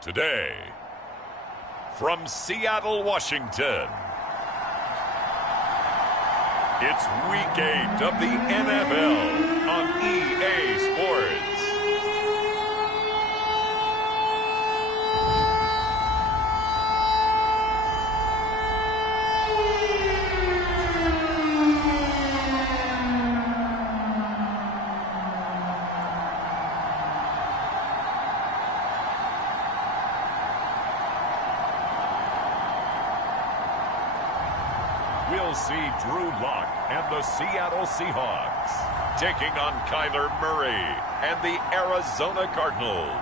Today, from Seattle, Washington, it's Week 8 of the NFL on EA Sports. We'll see Drew Lock and the Seattle Seahawks taking on Kyler Murray and the Arizona Cardinals.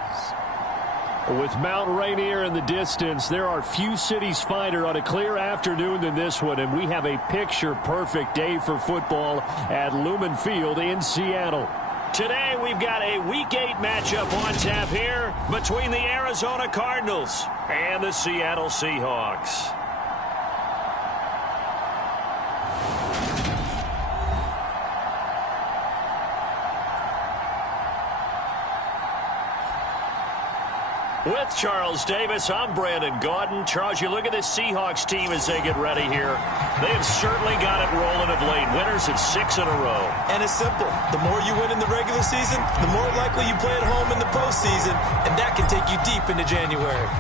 With Mount Rainier in the distance, there are few cities finer on a clear afternoon than this one, and we have a picture-perfect day for football at Lumen Field in Seattle. Today, we've got a Week 8 matchup on tap here between the Arizona Cardinals and the Seattle Seahawks. With Charles Davis, I'm Brandon Gaudin. Charles, you look at this Seahawks team as they get ready here. They have certainly got it rolling of late. Winners of 6 in a row. And it's simple. The more you win in the regular season, the more likely you play at home in the postseason, and that can take you deep into January.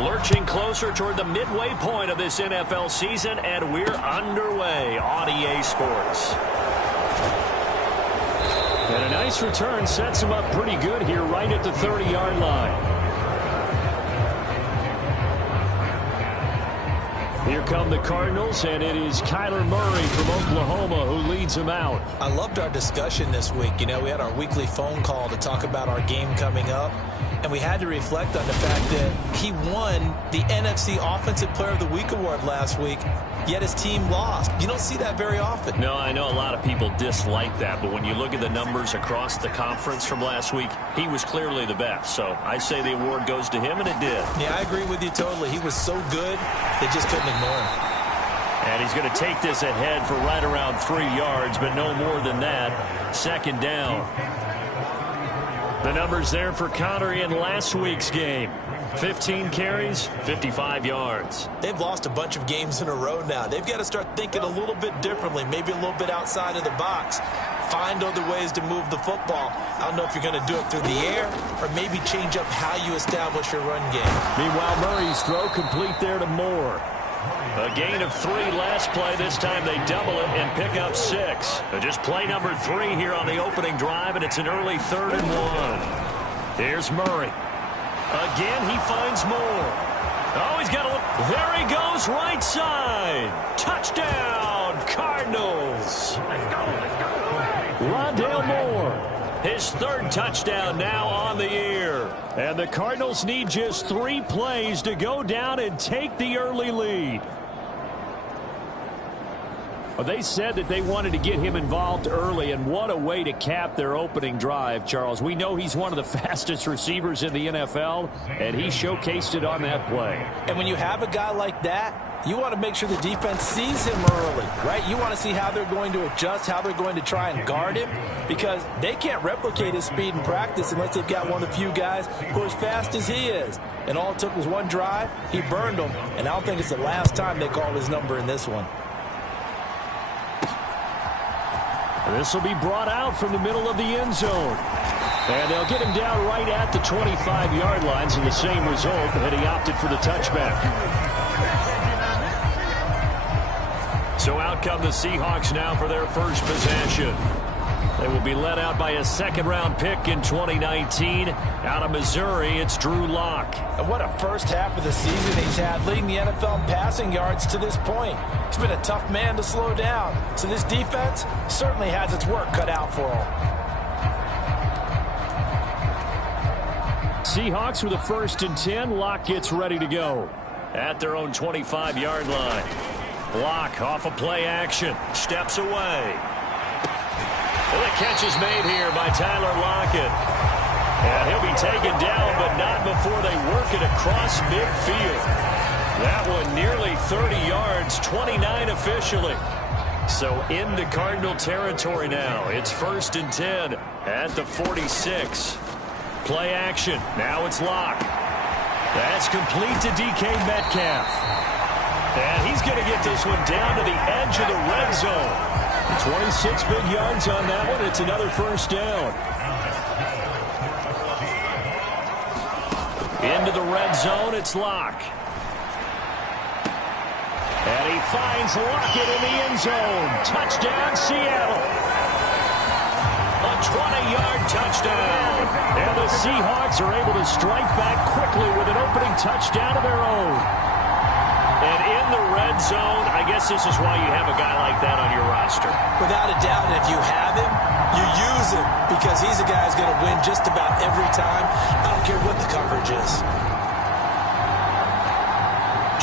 Lurching closer toward the midway point of this NFL season, and we're underway on EA Sports. And a nice return sets him up pretty good here right at the 30-yard line. Here come the Cardinals, and it is Kyler Murray from Oklahoma who leads them out. I loved our discussion this week. You know, we had our weekly phone call to talk about our game coming up, and we had to reflect on the fact that he won the NFC Offensive Player of the Week award last week, yet his team lost. You don't see that very often. No, I know a lot of people dislike that, but when you look at the numbers across the conference from last week, he was clearly the best. So I say the award goes to him, and it did. Yeah, I agree with you totally. He was so good, they just couldn't ignore him. And he's going to take this ahead for right around 3 yards, but no more than that. Second down. The numbers there for Connor in last week's game. 15 carries, 55 yards. They've lost a bunch of games in a row now. They've got to start thinking a little bit differently, maybe a little bit outside of the box. Find other ways to move the football. I don't know if you're going to do it through the air or maybe change up how you establish your run game. Meanwhile, Murray's throw complete there to Moore. A gain of 3 last play. This time they double it and pick up 6. Just play number 3 here on the opening drive, and it's an early 3rd and 1. Here's Murray. Again, he finds Moore. Oh, he's got a... There he goes, right side. Touchdown, Cardinals. Let's go. Rondale Moore. His 3rd touchdown now on the year. And the Cardinals need just 3 plays to go down and take the early lead. Well, they said that they wanted to get him involved early, and what a way to cap their opening drive, Charles. We know he's one of the fastest receivers in the NFL, and he showcased it on that play. And when you have a guy like that, you want to make sure the defense sees him early, right? You want to see how they're going to adjust, how they're going to try and guard him, because they can't replicate his speed in practice unless they've got one of the few guys who are as fast as he is. And all it took was one drive. He burned them, and I don't think it's the last time they call his number in this one. This will be brought out from the middle of the end zone. And they'll get him down right at the 25-yard line, so the same result, and he opted for the touchback. So out come the Seahawks now for their first possession. They will be led out by a second-round pick in 2019. Out of Missouri, it's Drew Lock. And what a first half of the season he's had, leading the NFL in passing yards to this point. He's been a tough man to slow down. So this defense certainly has its work cut out for him. Seahawks with a 1st and 10. Lock gets ready to go at their own 25-yard line. Lock off a play action. Steps away. Well, the catch is made here by Tyler Lockett. And he'll be taken down, but not before they work it across midfield. That one nearly 30 yards, 29 officially. So into Cardinal territory now. It's 1st and 10 at the 46. Play action. Now it's Lock. That's complete to DK Metcalf. And he's going to get this one down to the edge of the red zone. 26 big yards on that one. It's another first down. Into the red zone, it's Locke. And he finds Lockett in the end zone. Touchdown, Seattle. A 20-yard touchdown. And the Seahawks are able to strike back quickly with an opening touchdown of their own. And in the red zone, I guess this is why you have a guy like that on your roster. Without a doubt, and if you have him, you use him because he's a guy who's going to win just about every time. I don't care what the coverage is.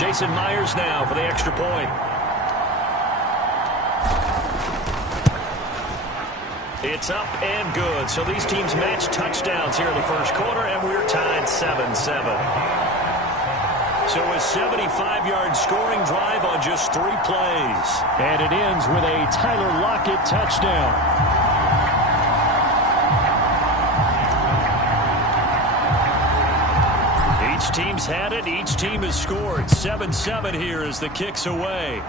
Jason Myers now for the extra point. It's up and good. So these teams match touchdowns here in the first quarter, and we're tied 7-7. So a 75-yard scoring drive on just 3 plays. And it ends with a Tyler Lockett touchdown. Each team's had it. Each team has scored. 7-7 here as the kick's away.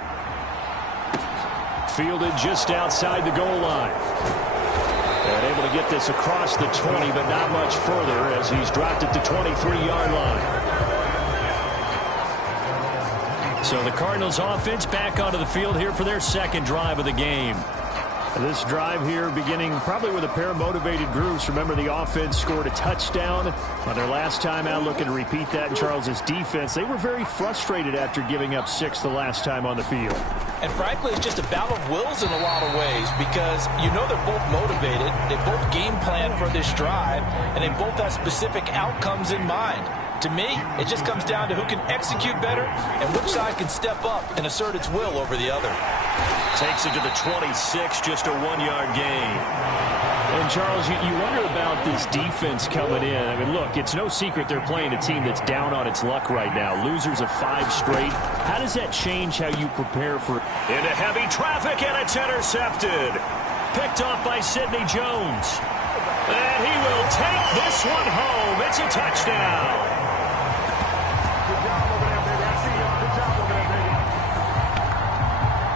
Fielded just outside the goal line. And able to get this across the 20, but not much further as he's dropped it to 23-yard line. So the Cardinals offense back onto the field here for their second drive of the game. This drive here beginning probably with a pair of motivated groups. Remember, the offense scored a touchdown on their last time out, looking to repeat that in Charles's defense. They were very frustrated after giving up 6 the last time on the field. And frankly, it's just a battle of wills in a lot of ways because you know they're both motivated, they both game plan for this drive, and they both have specific outcomes in mind. To me, it just comes down to who can execute better and which side can step up and assert its will over the other. Takes it to the 26, just a 1-yard gain. And, Charles, you wonder about this defense coming in. I mean, look, it's no secret they're playing a team that's down on its luck right now. Losers of 5 straight. How does that change how you prepare for it? Into heavy traffic, and it's intercepted. Picked off by Sidney Jones. And he will take this one home. It's a touchdown.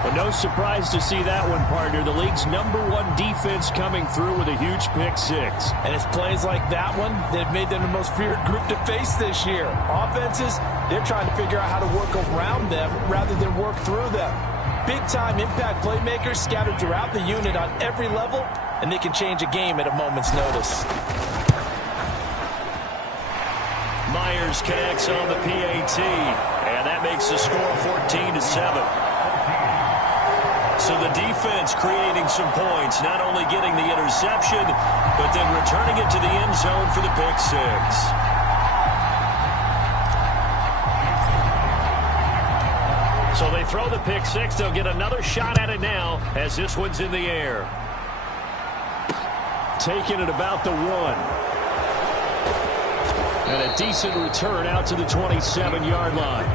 But no surprise to see that one, partner. The league's #1 defense coming through with a huge pick-6. And it's plays like that one that have made them the most feared group to face this year. Offenses, they're trying to figure out how to work around them rather than work through them. Big-time impact playmakers scattered throughout the unit on every level, and they can change a game at a moment's notice. Myers connects on the PAT, and that makes the score 14-7. So the defense creating some points, not only getting the interception, but then returning it to the end zone for the pick-6. So they throw the pick-6. They'll get another shot at it now as this one's in the air. Taking it about the 1. And a decent return out to the 27-yard line.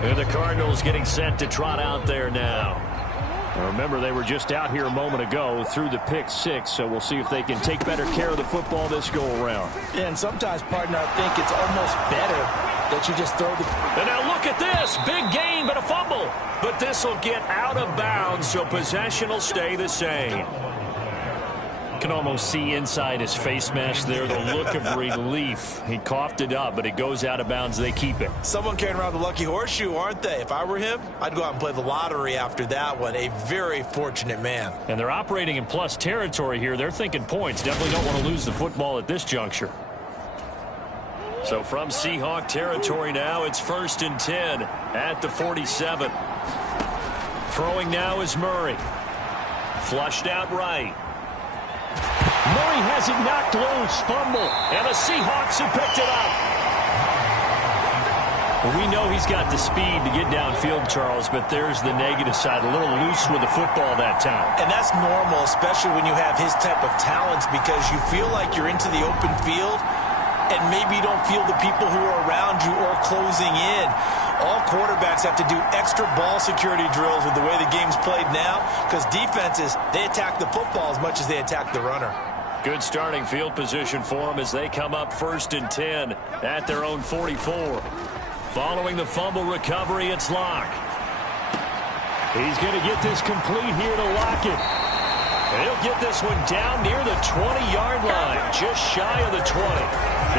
And the Cardinals getting set to trot out there now. Remember, they were just out here a moment ago through the pick-6, so we'll see if they can take better care of the football this go-around. And sometimes, partner, I think it's almost better that you just throw the... And now look at this. Big gain, but a fumble. But this will get out of bounds, so possession will stay the same. Can almost see inside his face mask there the look of relief. He coughed it up, but it goes out of bounds. They keep it. Someone carrying around the lucky horseshoe, aren't they? If I were him, I'd go out and play the lottery after that one. A very fortunate man. And they're operating in plus territory here. They're thinking points. Definitely don't want to lose the football at this juncture. So from Seahawk territory now, it's 1st and 10 at the 47. Throwing now is Murray. Flushed out right. Murray has it knocked loose. Fumble. And the Seahawks have picked it up. We know he's got the speed to get downfield, Charles, but there's the negative side. A little loose with the football that time. And that's normal, especially when you have his type of talents, because you feel like you're into the open field and maybe you don't feel the people who are around you or closing in. All quarterbacks have to do extra ball security drills with the way the game's played now, because defenses, they attack the football as much as they attack the runner. Good starting field position for them as they come up 1st and 10 at their own 44. Following the fumble recovery, it's Locke. He's going to get this complete here to Lockett. And he'll get this one down near the 20-yard line, just shy of the 20.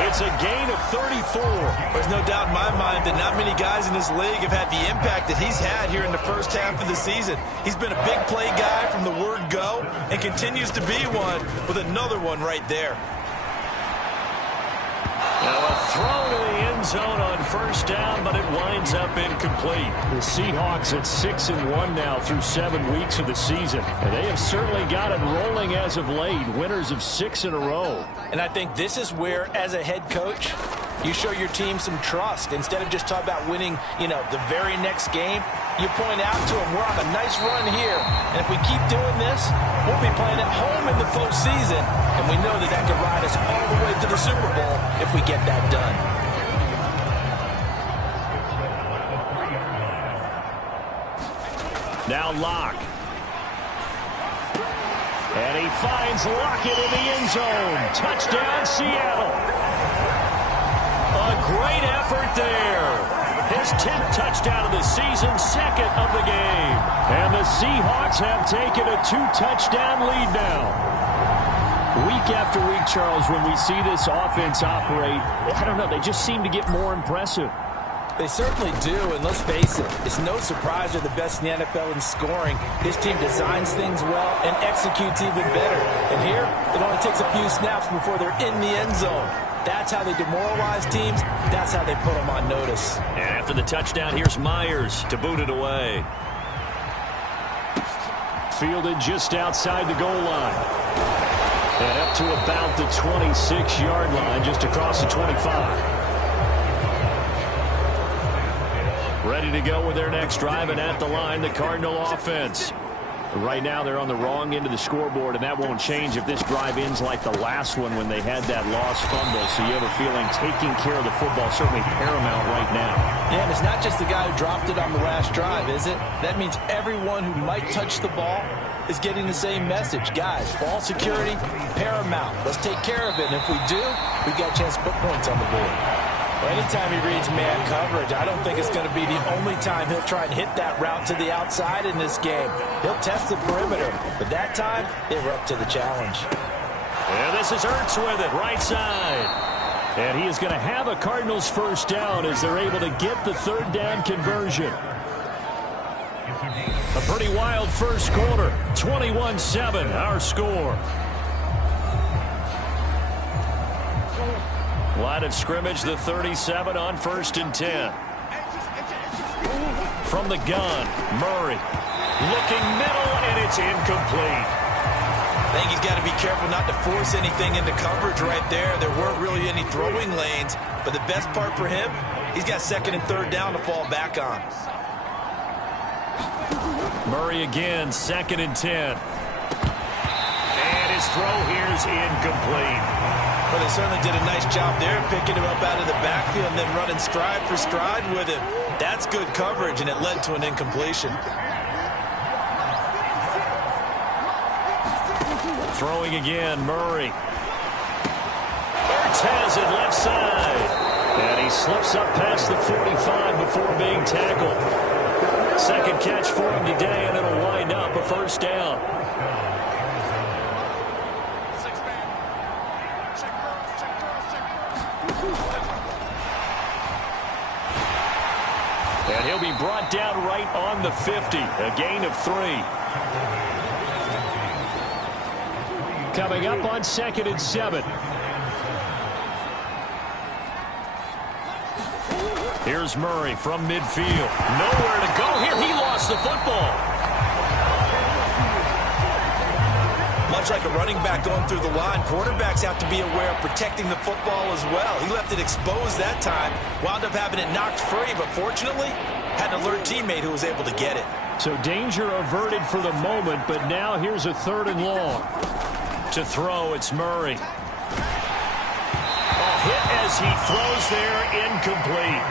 It's a gain of 34. There's no doubt in my mind that not many guys in this league have had the impact that he's had here in the first half of the season. He's been a big play guy from the word go and continues to be one with another one right there. Now a throw to the end zone on 1st down, but it winds up incomplete. The Seahawks at 6-1 now through 7 weeks of the season. And they have certainly got it rolling as of late, winners of 6 in a row. And I think this is where, as a head coach, you show your team some trust. Instead of just talking about winning, the very next game, you point out to them, we're on a nice run here. And if we keep doing this, we'll be playing at home in the postseason. And we know that could ride us all the way to the Super Bowl if we get that done. Now Locke. And he finds Lockett in the end zone. Touchdown, Seattle. A great effort there. His 10th touchdown of the season, 2nd of the game. And the Seahawks have taken a 2-touchdown lead now. Week after week, Charles, when we see this offense operate, I don't know, they just seem to get more impressive. They certainly do, and let's face it, it's no surprise they're the best in the NFL in scoring. This team designs things well and executes even better. And here, it only takes a few snaps before they're in the end zone. That's how they demoralize teams. That's how they put them on notice. And after the touchdown, here's Myers to boot it away. Fielded just outside the goal line. And up to about the 26-yard line, just across the 25. Ready to go with their next drive, and at the line, the Cardinal offense. Right now, they're on the wrong end of the scoreboard, and that won't change if this drive ends like the last one when they had that lost fumble. So you have a feeling taking care of the football is certainly paramount right now. Yeah, and it's not just the guy who dropped it on the last drive, is it? That means everyone who might touch the ball is getting the same message. Guys, ball security, paramount. Let's take care of it, and if we do, we've got a chance to put points on the board. Well, anytime he reads man coverage, I don't think it's going to be the only time he'll try and hit that route to the outside in this game. He'll test the perimeter, but that time, they were up to the challenge. And this is Ertz with it, right side. And he is going to have a Cardinals 1st down as they're able to get the 3rd down conversion. A pretty wild first quarter, 21-7, our score. Line of scrimmage, the 37 on 1st and 10. From the gun, Murray. Looking middle, and it's incomplete. I think he's got to be careful not to force anything into coverage right there. There weren't really any throwing lanes, but the best part for him, he's got 2nd and 3rd down to fall back on. Murray again, 2nd and 10. And his throw here's incomplete. Well, they certainly did a nice job there, picking him up out of the backfield and then running stride for stride with him. That's good coverage, and it led to an incompletion. Throwing again, Murray. Ertz has it left side. And he slips up past the 45 before being tackled. 2nd catch for him today, and it'll wind up a 1st down. And he'll be brought down right on the 50. A gain of 3. Coming up on 2nd and 7. Here's Murray from midfield. Nowhere to go here. He lost the football. Much like a running back going through the line, quarterbacks have to be aware of protecting the football as well. He left it exposed that time, wound up having it knocked free, but fortunately, had an alert teammate who was able to get it. So danger averted for the moment, but now here's a 3rd and long. To throw, it's Murray. Hit as he throws there, incomplete.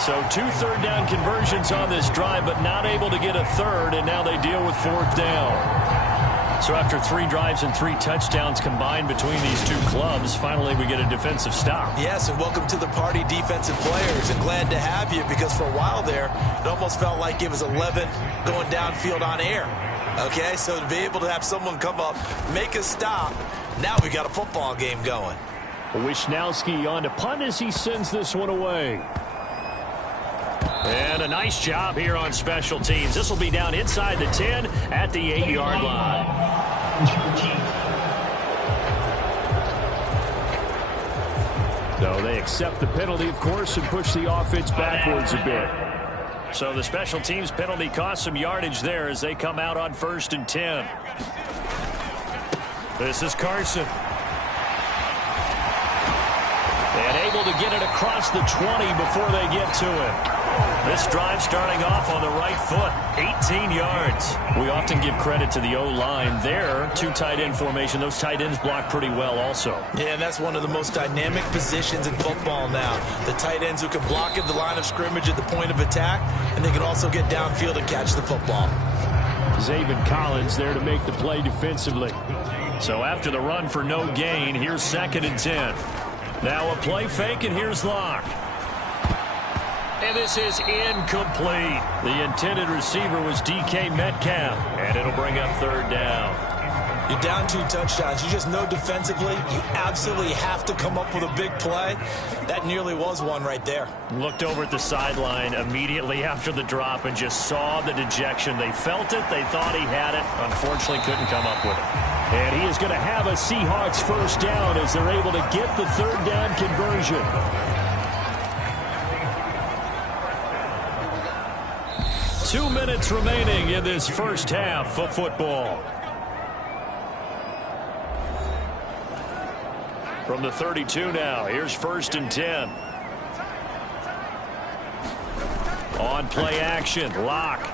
So 2 3rd down conversions on this drive, but not able to get a 3rd, and now they deal with 4th down. So after 3 drives and 3 touchdowns combined between these two clubs, finally we get a defensive stop. Yes, and welcome to the party, defensive players, and glad to have you, because for a while there, it almost felt like it was 11 going downfield on air. Okay, so to be able to have someone come up, make a stop, now we got a football game going. Wisnowski on to punt as he sends this one away. And a nice job here on special teams. This will be down inside the 10 at the 8-yard line. So they accept the penalty, of course, and push the offense backwards a bit. So the special teams penalty cost some yardage there as they come out on 1st and 10. This is Carson. And able to get it across the 20 before they get to him. This drive starting off on the right foot, 18 yards. We often give credit to the O-line there. 2 tight end formation. Those tight ends block pretty well also. Yeah, and that's one of the most dynamic positions in football now. The tight ends who can block at the line of scrimmage at the point of attack, and they can also get downfield and catch the football. Zaven Collins there to make the play defensively. So after the run for no gain, here's 2nd and 10. Now a play fake, and here's Locke. And this is incomplete. The intended receiver was DK Metcalf, and it'll bring up 3rd down. You're down 2 touchdowns. You just know defensively you absolutely have to come up with a big play. That nearly was one right there. Looked over at the sideline immediately after the drop and just saw the dejection. They felt it. They thought he had it. Unfortunately, couldn't come up with it. And he is going to have a Seahawks 1st down as they're able to get the 3rd down conversion. 2 minutes remaining in this first half of football. From the 32 now, here's 1st and 10. On play action, Locke.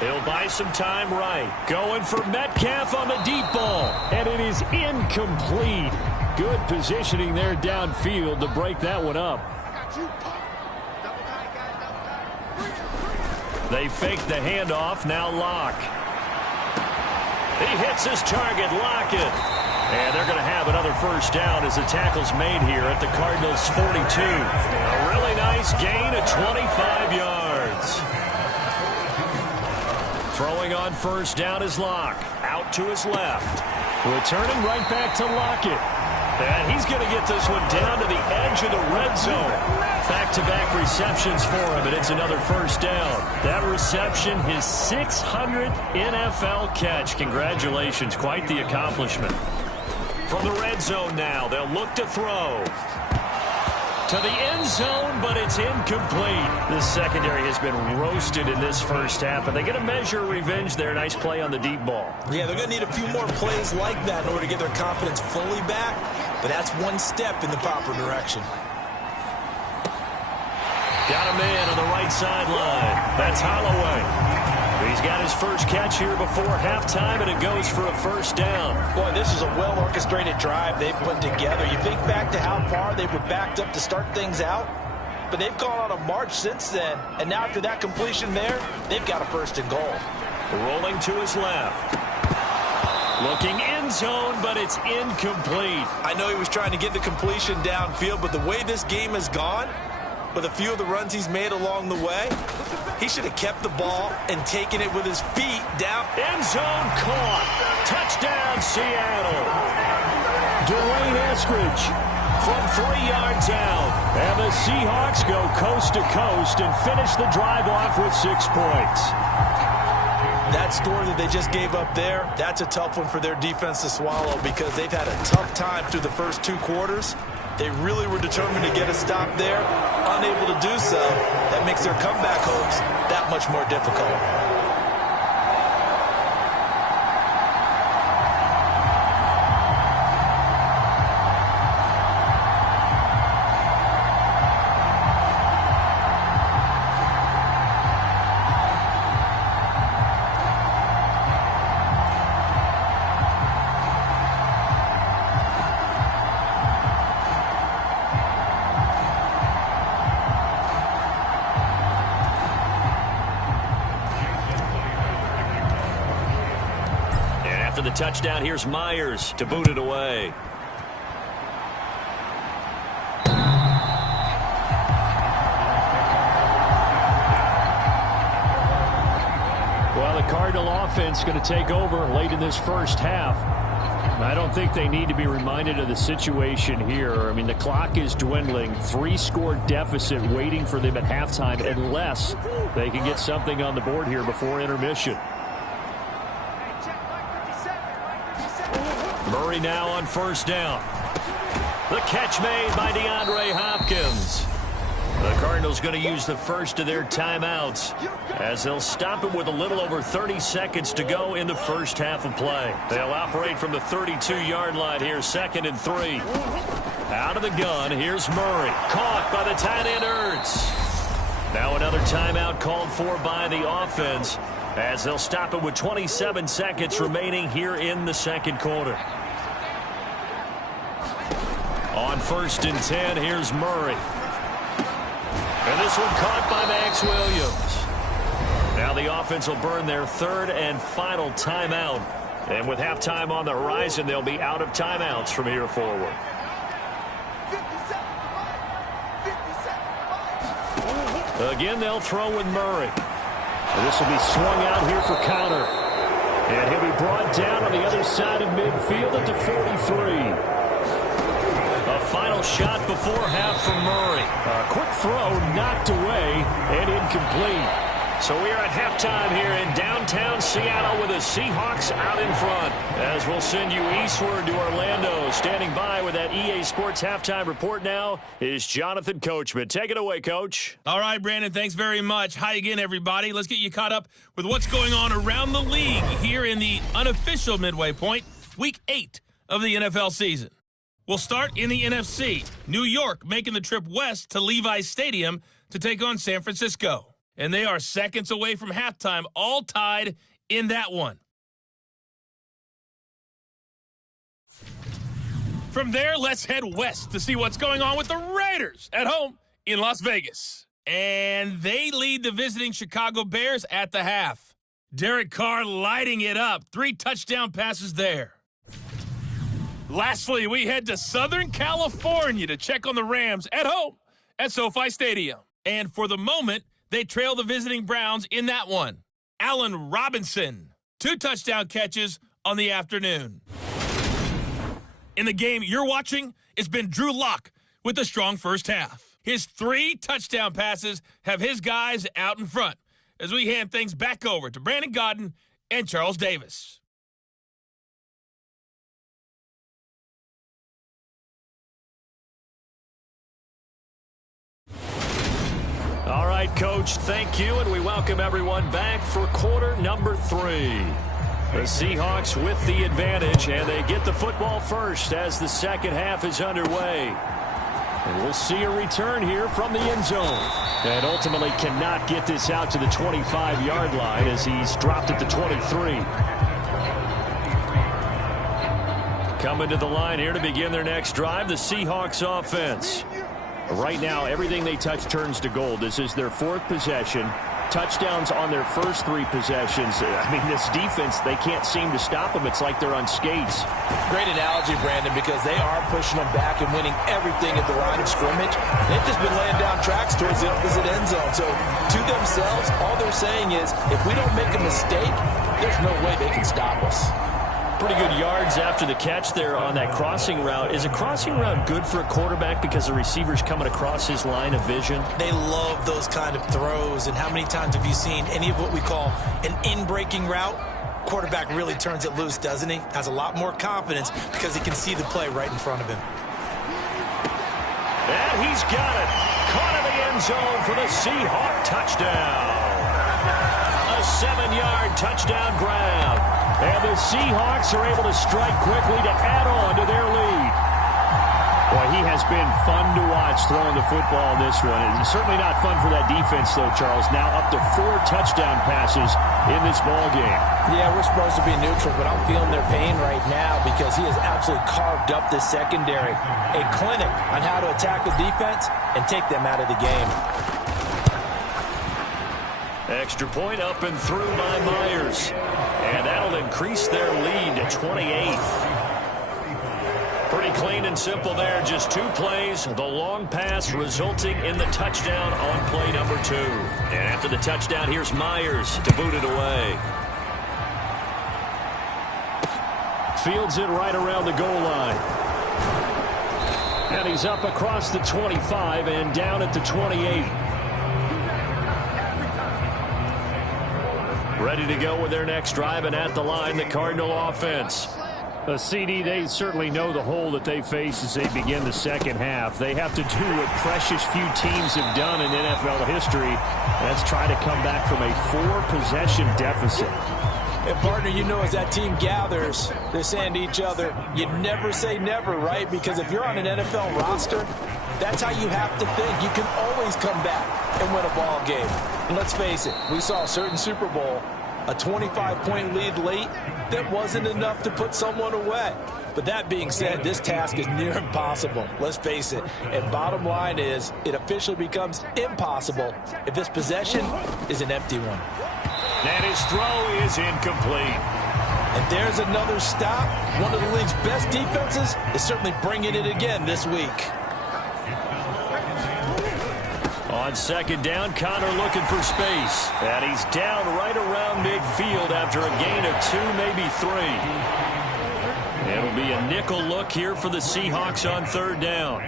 He'll buy some time right. Going for Metcalf on the deep ball. And it is incomplete. Good positioning there downfield to break that one up. They fake the handoff. Now Locke. He hits his target. Lockett. And they're going to have another 1st down as the tackle's made here at the Cardinals' 42. A really nice gain of 25 yards. Throwing on 1st down is Locke. Out to his left. Returning right back to Lockett. And he's going to get this one down to the edge of the red zone. Back-to-back receptions for him, and it's another 1st down. That reception, his 600th NFL catch. Congratulations. Quite the accomplishment. From the red zone now, they'll look to throw. To the end zone, but it's incomplete. This secondary has been roasted in this first half, and they're going to measure revenge there. Nice play on the deep ball. Yeah, they're going to need a few more plays like that in order to get their confidence fully back, but that's one step in the proper direction. Got a man on the right sideline. That's Holloway. He's got his first catch here before halftime, and it goes for a 1st down. Boy, this is a well-orchestrated drive they've put together. You think back to how far they were backed up to start things out, but they've gone on a march since then, and now after that completion there, they've got a 1st and goal. Rolling to his left. Looking end zone, but it's incomplete. I know he was trying to get the completion downfield, but the way this game has gone, with a few of the runs he's made along the way, he should have kept the ball and taken it with his feet down. End zone caught. Touchdown, Seattle. Dwayne Eskridge from 3 yards out. And the Seahawks go coast to coast and finish the drive off with 6 points. That score that they just gave up there, that's a tough one for their defense to swallow because they've had a tough time through the first 2 quarters. They really were determined to get a stop there. Unable to do so, that makes their comeback hopes that much more difficult. for the touchdown. Here's Myers to boot it away. Well, the Cardinal offense going to take over late in this first half. I don't think they need to be reminded of the situation here. I mean, the clock is dwindling. 3-score deficit waiting for them at halftime unless they can get something on the board here before intermission. Murray now on first down. The catch made by DeAndre Hopkins. The Cardinals going to use the first of their timeouts as they'll stop it with a little over 30 seconds to go in the first half of play. They'll operate from the 32-yard line here, 2nd and 3. Out of the gun, here's Murray. Caught by the tight end Ertz. Now another timeout called for by the offense as they'll stop it with 27 seconds remaining here in the second quarter. On 1st and 10, here's Murray. And this one caught by Max Williams. Now the offense will burn their 3rd and final timeout. And with halftime on the horizon, they'll be out of timeouts from here forward. Again, they'll throw with Murray. And this will be swung out here for counter. And he'll be brought down on the other side of midfield at the 43. A final shot before half from Murray. A quick throw knocked away and incomplete. So we are at halftime here in downtown Seattle with the Seahawks out in front. As we'll send you eastward to Orlando. Standing by with that EA Sports halftime report now is Jonathan Coachman. Take it away, Coach. All right, Brandon, thanks very much. Hi again, everybody. Let's get you caught up with what's going on around the league here in the unofficial midway point, Week 8 of the NFL season. We'll start in the NFC. New York making the trip west to Levi's Stadium to take on San Francisco. And they are seconds away from halftime, all tied in that one. From there, let's head west to see what's going on with the Raiders at home in Las Vegas. And they lead the visiting Chicago Bears at the half. Derek Carr lighting it up. 3 touchdown passes there. Lastly, we head to Southern California to check on the Rams at home at SoFi Stadium. And for the moment, they trail the visiting Browns in that one. Allen Robinson, 2 touchdown catches on the afternoon. In the game you're watching, it's been Drew Lock with a strong first half. His 3 touchdown passes have his guys out in front as we hand things back over to Brandon Godden and Charles Davis. All right, Coach, thank you, and we welcome everyone back for quarter number 3. The Seahawks with the advantage, and they get the football first as the second half is underway. And we'll see a return here from the end zone. And ultimately cannot get this out to the 25-yard line as he's dropped at the 23. Coming to the line here to begin their next drive, the Seahawks offense. Right now, everything they touch turns to gold. This is their 4th possession. Touchdowns on their first 3 possessions. I mean, this defense, they can't seem to stop them. It's like they're on skates. Great analogy, Brandon, because they are pushing them back and winning everything at the line of scrimmage. They've just been laying down tracks towards the opposite end zone. So to themselves, all they're saying is, if we don't make a mistake, there's no way they can stop us. Pretty good yards after the catch there on that crossing route. Is a crossing route good for a quarterback because the receiver's coming across his line of vision? They love those kind of throws. And how many times have you seen any of what we call an in-breaking route? Quarterback really turns it loose, doesn't he? Has a lot more confidence because he can see the play right in front of him. And he's got it. Caught in the end zone for the Seahawk touchdown. A 7-yard touchdown grab. And the Seahawks are able to strike quickly to add on to their lead. Boy, he has been fun to watch throwing the football in this one. It's certainly not fun for that defense, though, Charles. Now up to 4 touchdown passes in this ball game. Yeah, we're supposed to be neutral, but I'm feeling their pain right now because he has absolutely carved up the secondary. A clinic on how to attack the defense and take them out of the game. Extra point up and through by Myers. And that'll increase their lead to 28. Pretty clean and simple there. Just 2 plays. The long pass resulting in the touchdown on play number 2. And after the touchdown, here's Myers to boot it away. Fields it right around the goal line. And he's up across the 25 and down at the 28. Ready to go with their next drive, and at the line, the Cardinal offense. A CD, they certainly know the hole that they face as they begin the second half. They have to do what precious few teams have done in NFL history. That's try to come back from a 4-possession deficit. And, partner, you know, as that team gathers, they're saying to each other, you never say never, right? Because if you're on an NFL roster, that's how you have to think. You can always come back and win a ball game. And let's face it, we saw a certain Super Bowl, a 25-point lead late that wasn't enough to put someone away. But that being said, this task is near impossible. Let's face it. And bottom line is, it officially becomes impossible if this possession is an empty one. And his throw is incomplete. And there's another stop. One of the league's best defenses is certainly bringing it again this week. On second down, Connor looking for space. And he's down right around midfield after a gain of 2, maybe 3. It'll be a nickel look here for the Seahawks on third down.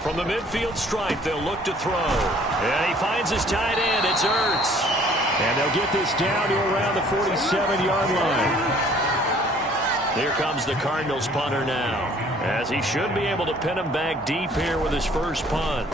From the midfield stripe, they'll look to throw. And he finds his tight end. It's Ertz. And they'll get this down to around the 47-yard line. Here comes the Cardinals punter now, as he should be able to pin him back deep here with his first punt.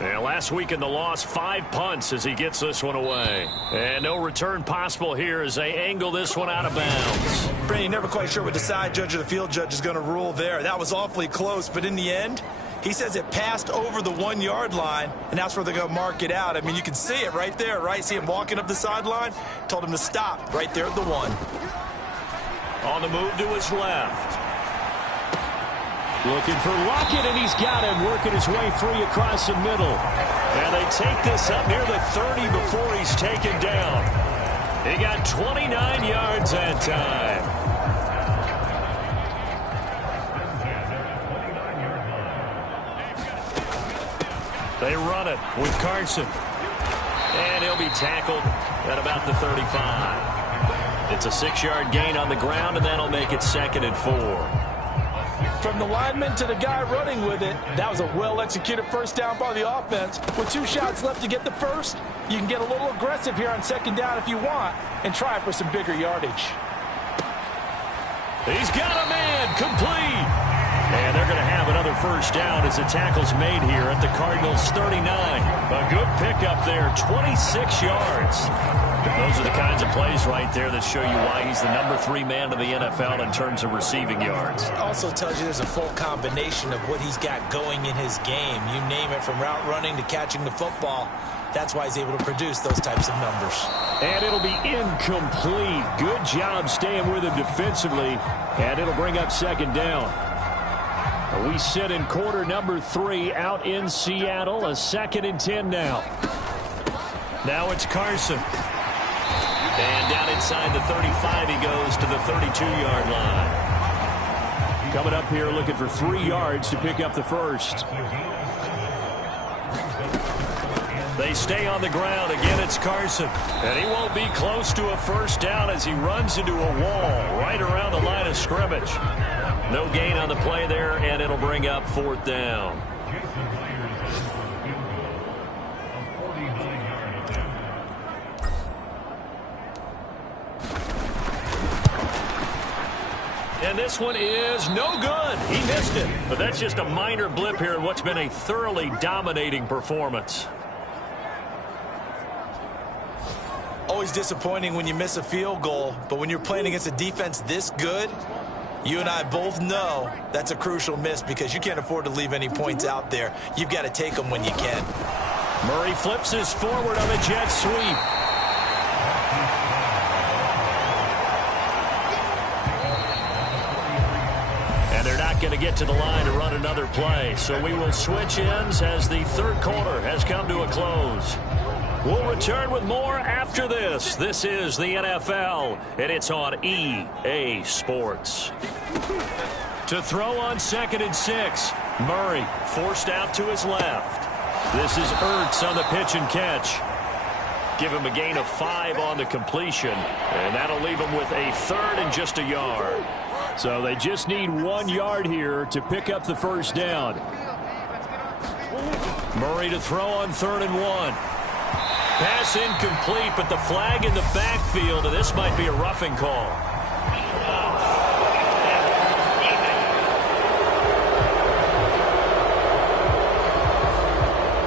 And last week in the loss, 5 punts as he gets this one away. And no return possible here as they angle this one out of bounds. Brandon, you're never quite sure what the side judge or the field judge is going to rule there. That was awfully close, but in the end, he says it passed over the 1-yard line, and that's where they're going to mark it out. I mean, you can see it right there, right? See him walking up the sideline? Told him to stop right there at the 1. On the move to his left. Looking for Lockett, and he's got him working his way free across the middle. And they take this up near the 30 before he's taken down. He got 29 yards that time. They run it with Carson. And he'll be tackled at about the 35. It's a 6-yard gain on the ground, and that'll make it 2nd and 4. From the lineman to the guy running with it, that was a well-executed first down by the offense. With 2 shots left to get the first, you can get a little aggressive here on second down if you want and try for some bigger yardage. He's got a man complete. And they're going to have another first down as the tackle's made here at the Cardinals' 39. A good pickup there, 26 yards. Those are the kinds of plays right there that show you why he's the number 3 man of the NFL in terms of receiving yards. Also tells you there's a full combination of what he's got going in his game. You name it, from route running to catching the football. That's why he's able to produce those types of numbers. And it'll be incomplete. Good job staying with him defensively. And it'll bring up second down. We sit in quarter number 3 out in Seattle. A 2nd and 10 now. Now it's Carson. And down inside the 35 he goes to the 32-yard line. Coming up here looking for 3 yards to pick up the first. They stay on the ground. Again, it's Carson. And he won't be close to a first down as he runs into a wall right around the line of scrimmage. No gain on the play there, and it'll bring up 4th down. And this one is no good. He missed it. But that's just a minor blip here in what's been a thoroughly dominating performance. Always disappointing when you miss a field goal, but when you're playing against a defense this good, you and I both know that's a crucial miss because you can't afford to leave any points out there. You've got to take them when you can. Murray flips his forward on a jet sweep. And they're not going to get to the line to run another play. So we will switch ends as the third quarter has come to a close. We'll return with more after this. This is the NFL, and it's on EA Sports. To throw on 2nd and 6. Murray forced out to his left. This is Ertz on the pitch and catch. Give him a gain of 5 on the completion, and that'll leave him with a 3rd and just a yard. So they just need 1 yard here to pick up the first down. Murray to throw on 3rd and 1. Pass incomplete, but the flag in the backfield, and this might be a roughing call.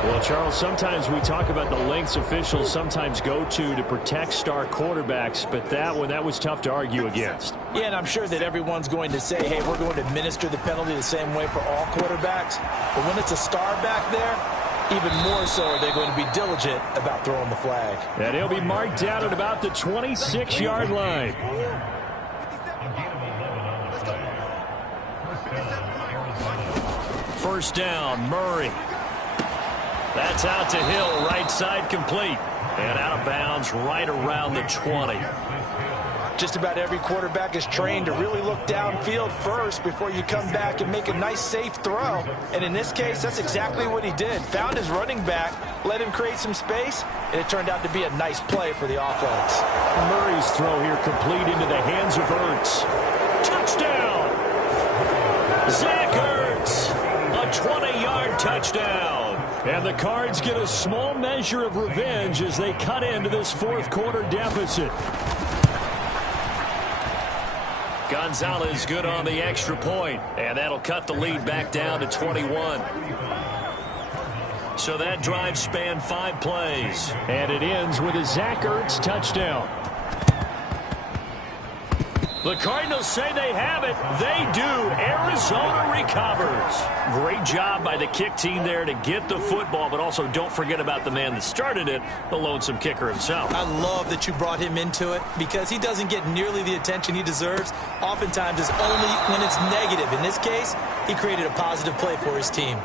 Well, Charles, sometimes we talk about the lengths officials sometimes go to protect star quarterbacks, but that was tough to argue against. Yeah, and I'm sure that everyone's going to say, hey, we're going to administer the penalty the same way for all quarterbacks. But when it's a star back there, even more so are they going to be diligent about throwing the flag. And he'll be marked down at about the 26-yard line. First down, Murray. That's out to Hill, right side complete. And out of bounds right around the 20. Just about every quarterback is trained to really look downfield first before you come back and make a nice, safe throw. And in this case, that's exactly what he did. Found his running back, let him create some space, and it turned out to be a nice play for the offense. Murray's throw here complete into the hands of Ertz. Touchdown! Zach Ertz! A 20-yard touchdown. And the Cards get a small measure of revenge as they cut into this fourth quarter deficit. Gonzalez good on the extra point, and that'll cut the lead back down to 21. So that drive spanned 5 plays. And it ends with a Zach Ertz touchdown. The Cardinals say they have it. They do. Arizona recovers. Great job by the kick team there to get the football, but also don't forget about the man that started it, the lonesome kicker himself. I love that you brought him into it because he doesn't get nearly the attention he deserves. Oftentimes it's only when it's negative. In this case, he created a positive play for his team.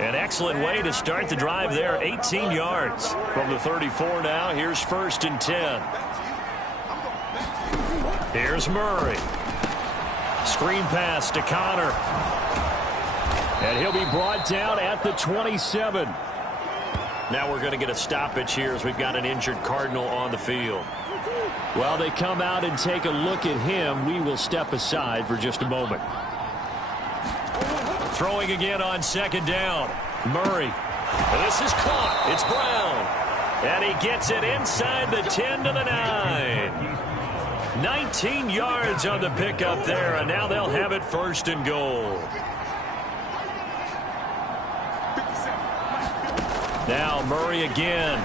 An excellent way to start the drive there. 18 yards from the 34 now. Here's 1st and 10. Here's Murray. Screen pass to Connor. And he'll be brought down at the 27. Now we're going to get a stoppage here as we've got an injured Cardinal on the field. While they come out and take a look at him, we will step aside for just a moment. Throwing again on 2nd down. Murray. And this is caught. It's Brown. And he gets it inside the 10 to the 9. 19 yards on the pickup there, and now they'll have it 1st and goal. Now Murray again.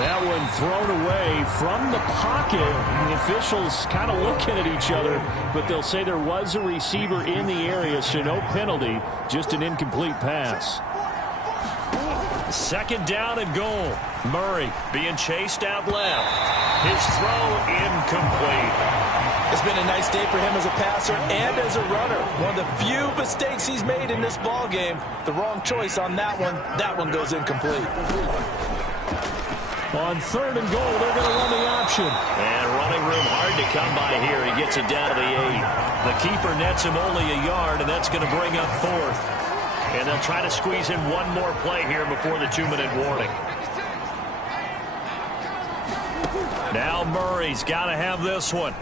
That one thrown away from the pocket. The officials kind of looking at each other, but they'll say there was a receiver in the area, so no penalty, just an incomplete pass. 2nd down and goal. Murray being chased out left. His throw incomplete. It's been a nice day for him as a passer and as a runner. One of the few mistakes he's made in this ball game. The wrong choice on that one. That one goes incomplete. On 3rd and goal, they're going to run the option. And running room hard to come by here. He gets it down to the 8. The keeper nets him only a yard, and that's going to bring up 4th. And they'll try to squeeze in one more play here before the 2-minute warning. Now Murray's got to have this one.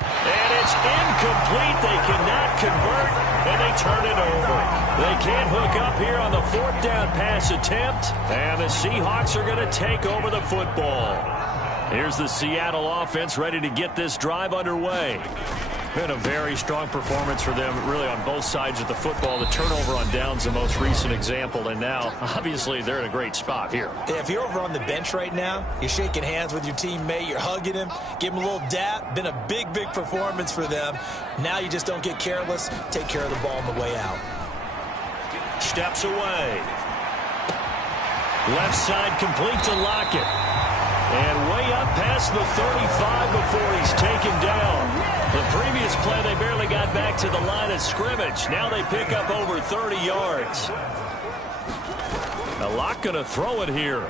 And it's incomplete. They cannot convert, and they turn it over. They can't hook up here on the 4th down pass attempt, and the Seahawks are going to take over the football. Here's the Seattle offense ready to get this drive underway. Been a very strong performance for them, really, on both sides of the football. The turnover on downs, the most recent example, and now, obviously, they're in a great spot here. Yeah, if you're over on the bench right now, you're shaking hands with your teammate, you're hugging him, give him a little dap. Been a big, big performance for them. Now you just don't get careless. Take care of the ball on the way out. Steps away. Left side complete to Lockett. And way up past the 35 before he's taken down. The previous play, they barely got back to the line of scrimmage. Now they pick up over 30 yards. Locke going to throw it here.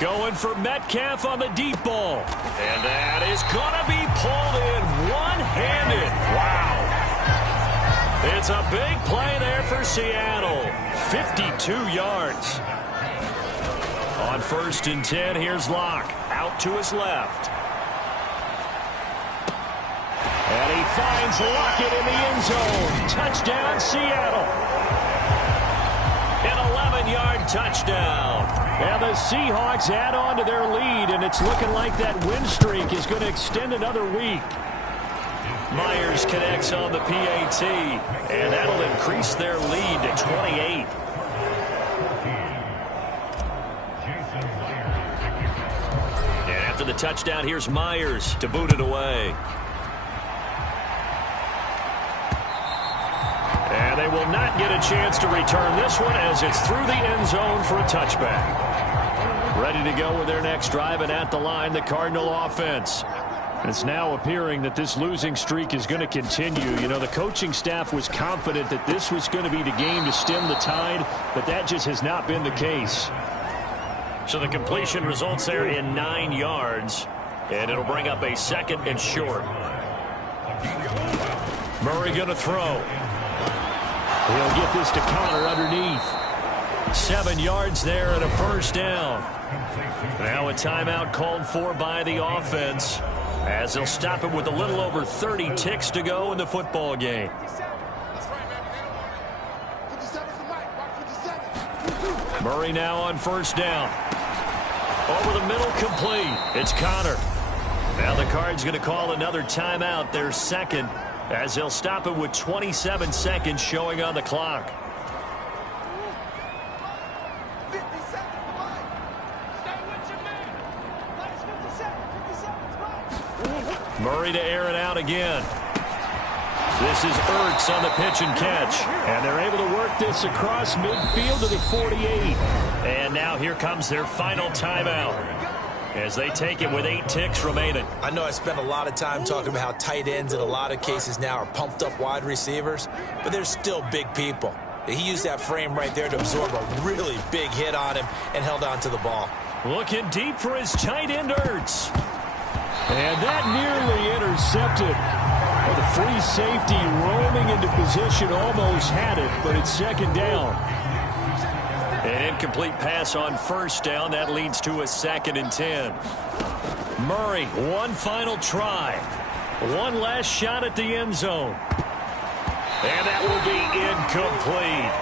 Going for Metcalf on the deep ball. And that is going to be pulled in one-handed. Wow. It's a big play there for Seattle. 52 yards. On 1st and 10, here's Locke. Out to his left. And he finds Lockett in the end zone. Touchdown, Seattle. An 11-yard touchdown. And the Seahawks add on to their lead, and it's looking like that win streak is going to extend another week. Myers connects on the PAT, and that'll increase their lead to 28. And after the touchdown, here's Myers to boot it away. And they will not get a chance to return this one as it's through the end zone for a touchback. Ready to go with their next drive, and at the line, the Cardinal offense. It's now appearing that this losing streak is going to continue. You know, the coaching staff was confident that this was going to be the game to stem the tide, but that just has not been the case. So the completion results there in 9 yards, and it'll bring up a 2nd and short. Murray going to throw. He'll get this to Connor underneath. 7 yards there and a 1st down. Now a timeout called for by the offense, as they'll stop it with a little over 30 ticks to go in the football game. Murray now on 1st down. Over the middle, complete. It's Connor. Now the Cards going to call another timeout, their 2nd, as they'll stop it with 27 seconds showing on the clock. Murray to air it out again. This is Ertz on the pitch and catch. And they're able to work this across midfield to the 48. And now here comes their final timeout, as they take it with 8 ticks remaining. I know I spent a lot of time talking about how tight ends in a lot of cases now are pumped up wide receivers, but they're still big people. He used that frame right there to absorb a really big hit on him and held on to the ball. Looking deep for his tight end, Ertz. And that nearly intercepted. The free safety roaming into position almost had it, but it's 2nd down. An incomplete pass on 1st down. That leads to a 2nd and 10. Murray, one final try. One last shot at the end zone. And that will be incomplete.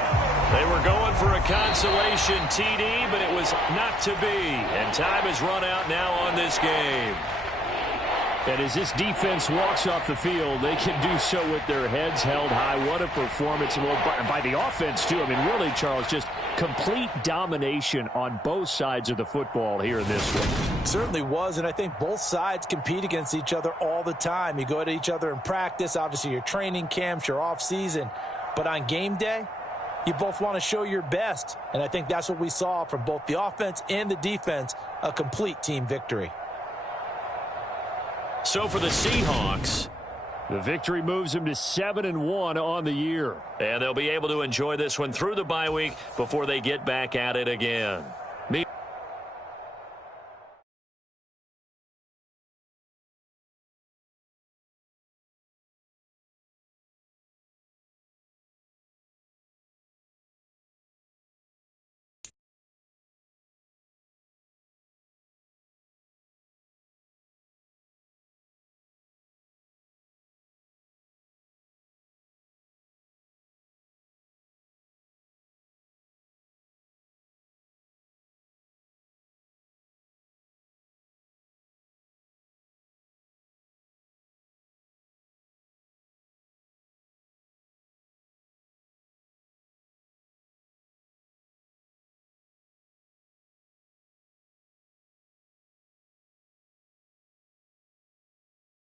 They were going for a consolation TD, but it was not to be. And time has run out now on this game. And as this defense walks off the field, they can do so with their heads held high. What a performance by the offense, too. I mean, really, Charles, just complete domination on both sides of the football here in this one. Certainly was, and I think both sides compete against each other all the time. You go at each other in practice, obviously your training camps, your off-season. But on game day, you both want to show your best. And I think that's what we saw from both the offense and the defense, a complete team victory. So for the Seahawks, the victory moves them to 7-1 on the year. And they'll be able to enjoy this one through the bye week before they get back at it again.